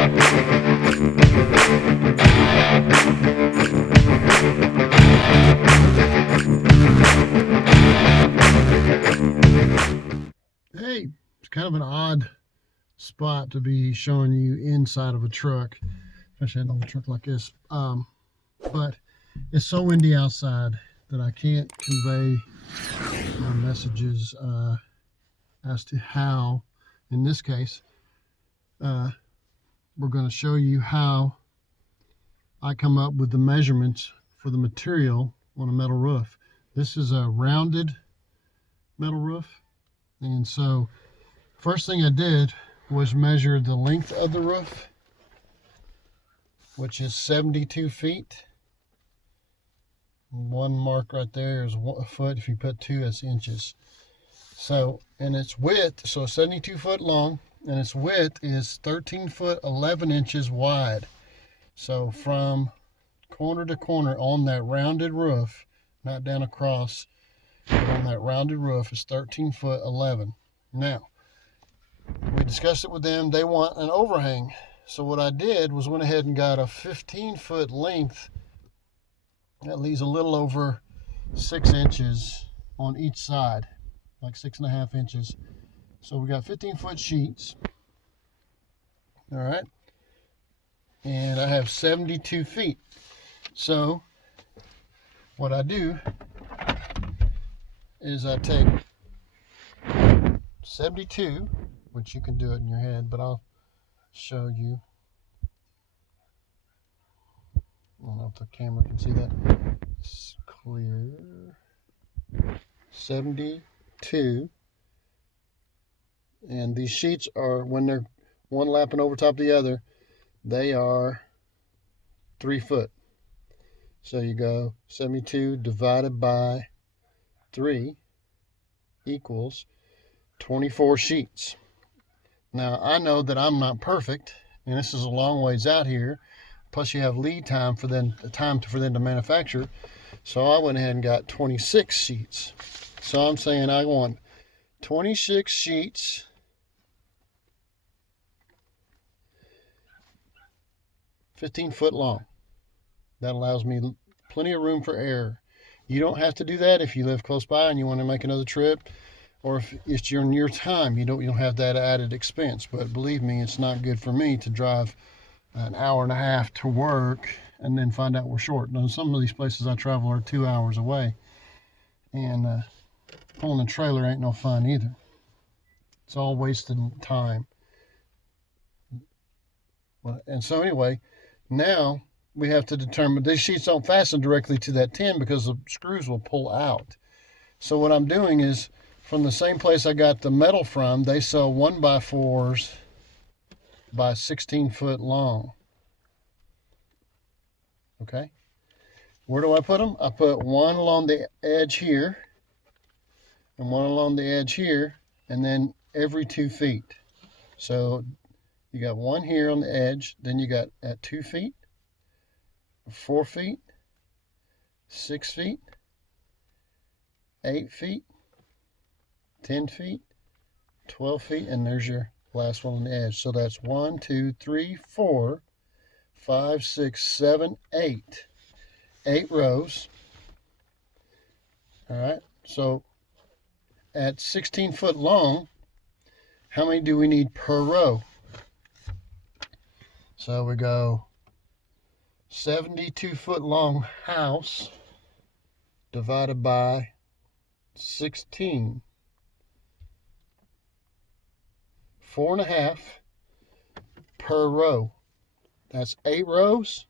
Hey, it's kind of an odd spot to be showing you inside of a truck, especially an old truck like this. But it's so windy outside that I can't convey my messages as to how, in this case, we're going to show you how I come up with the measurements for the material on a metal roof. This is a rounded metal roof, and so first thing I did was measure the length of the roof, which is 72 feet. One mark right there is a foot. If you put two, that's inches. So, and its width, so 72 foot long, and its width is 13 foot 11 inches wide. So from corner to corner on that rounded roof, not down across, but on that rounded roof is 13 foot 11. Now, we discussed it with them. They want an overhang. So what I did was went ahead and got a 15 foot length. That leaves a little over 6 inches on each side, like 6.5 inches. So we got 15 foot sheets. All right. And I have 72 feet. So what I do is I take 72, which you can do it in your head, but I'll show you. I don't know if the camera can see that. It's clear. 72. And these sheets are, when they're one lapping over top of the other, they are 3 foot. So you go 72 divided by 3 equals 24 sheets. Now, I know that I'm not perfect, and this is a long ways out here. Plus, you have lead time for them to manufacture. So I went ahead and got 26 sheets. So I'm saying I want 26 sheets, 15 foot long. That allows me plenty of room for error. You don't have to do that if you live close by and you want to make another trip, or if it's in your time, you don't have that added expense. But believe me, it's not good for me to drive an hour and a half to work and then find out we're short. Now, some of these places I travel are 2 hours away, and pulling a trailer ain't no fun either. It's all wasted time. And so anyway, now we have to determine, these sheets don't fasten directly to that tin because the screws will pull out. So what I'm doing is, from the same place I got the metal from, they sell 1x4s by 16 foot long. Okay, where do I put them? I put one along the edge here and one along the edge here, and then every 2 feet. So you got one here on the edge, then you got at 2 feet, 4 feet, 6 feet, 8 feet, 10 feet, 12 feet, and there's your last one on the edge. So that's 1, 2, 3, 4, 5, 6, 7, 8. 8 rows. All right. So at 16 foot long, how many do we need per row? So we go 72 foot long house divided by 16. 4.5 per row. That's 8 rows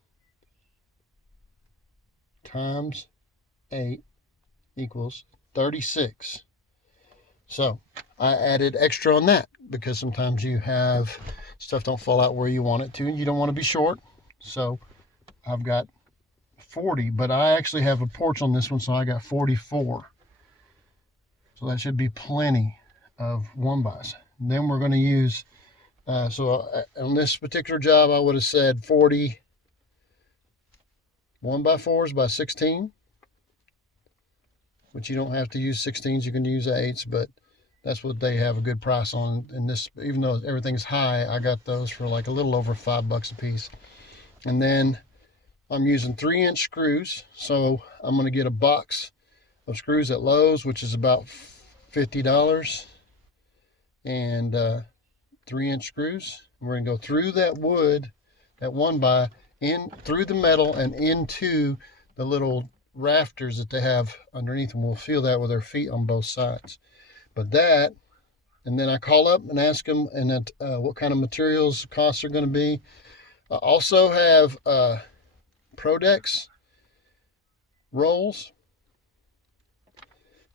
times 8 equals 36. So I added extra on that because sometimes you have stuff don't fall out where you want it to, and you don't want to be short. So I've got 40, but I actually have a porch on this one, so I got 44. So that should be plenty of 1x. Then we're going to use, on this particular job, I would have said 40 1x4s by 16, which you don't have to use 16s, you can use 8s, but That's what they have a good price on. And this, even though everything's high, I got those for like a little over $5 a piece. And then I'm using 3-inch screws. So I'm going to get a box of screws at Lowe's, which is about $50, and 3-inch screws. We're going to go through that wood, that 1x, in through the metal and into the little rafters that they have underneath, and we'll feel that with our feet on both sides. But that, and then I call up and ask them and that, what kind of materials costs are going to be. I also have prodex rolls,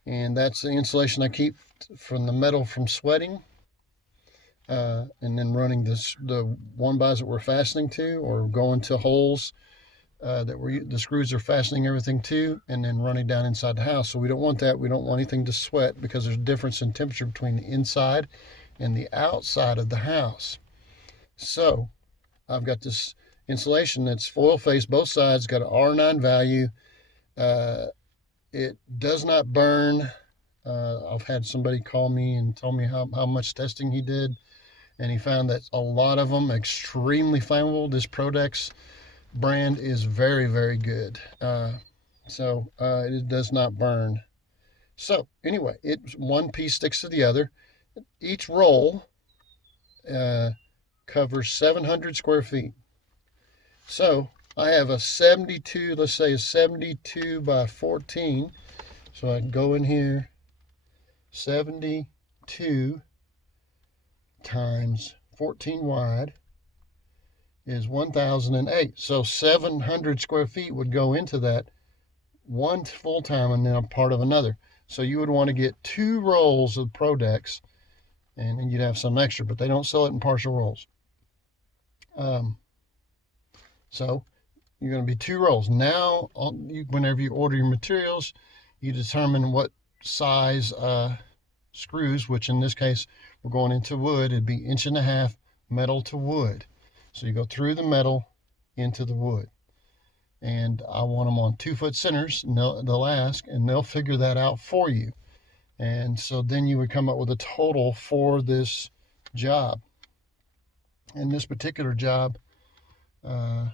and that's the insulation I keep from the metal from sweating. And then running the 1x that we're fastening to, or going to holes that the screws are fastening everything to, and then running down inside the house. So we don't want that. We don't want anything to sweat, because there's a difference in temperature between the inside and the outside of the house. So I've got this insulation that's foil faced both sides, got an R9 value. It does not burn. I've had somebody call me and tell me how much testing he did, and he found that a lot of them extremely flammable. This Prodex brand is very, very good. So it does not burn. So anyway, one piece sticks to the other. Each roll covers 700 square feet. So I have a 72, let's say a 72 by 14. So I can go in here, 72 times 14 wide is 1,008. So 700 square feet would go into that, one full time and then a part of another. So you would want to get 2 rolls of Prodex, and then you'd have some extra, but they don't sell it in partial rolls. So you're going to be 2 rolls. Now, whenever you order your materials, you determine what size screws, which in this case we're going into wood. It'd be 1.5 inch metal to wood. So you go through the metal into the wood, and I want them on 2-foot centers, and they'll ask, and they'll figure that out for you. And so then you would come up with a total for this job. And this particular job, I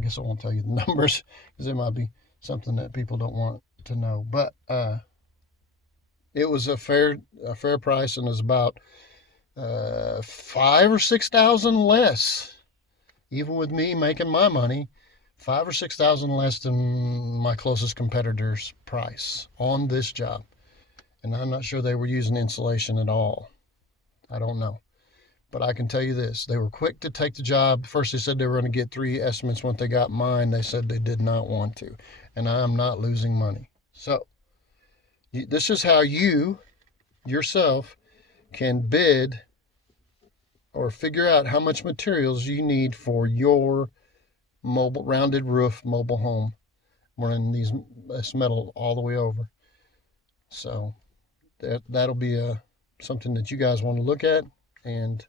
guess I won't tell you the numbers, because it might be something that people don't want to know. But it was a fair price, and it was about 5,000 or 6,000 less, even with me making my money, 5,000 or 6,000 less than my closest competitor's price on this job. And I'm not sure they were using insulation at all. I don't know. But I can tell you this, they were quick to take the job. First they said they were going to get 3 estimates. Once they got mine, they said they did not want to. And I'm not losing money. So this is how you yourself can bid or figure out how much materials you need for your mobile rounded roof mobile home, running this metal all the way over. So that'll be something that you guys want to look at, and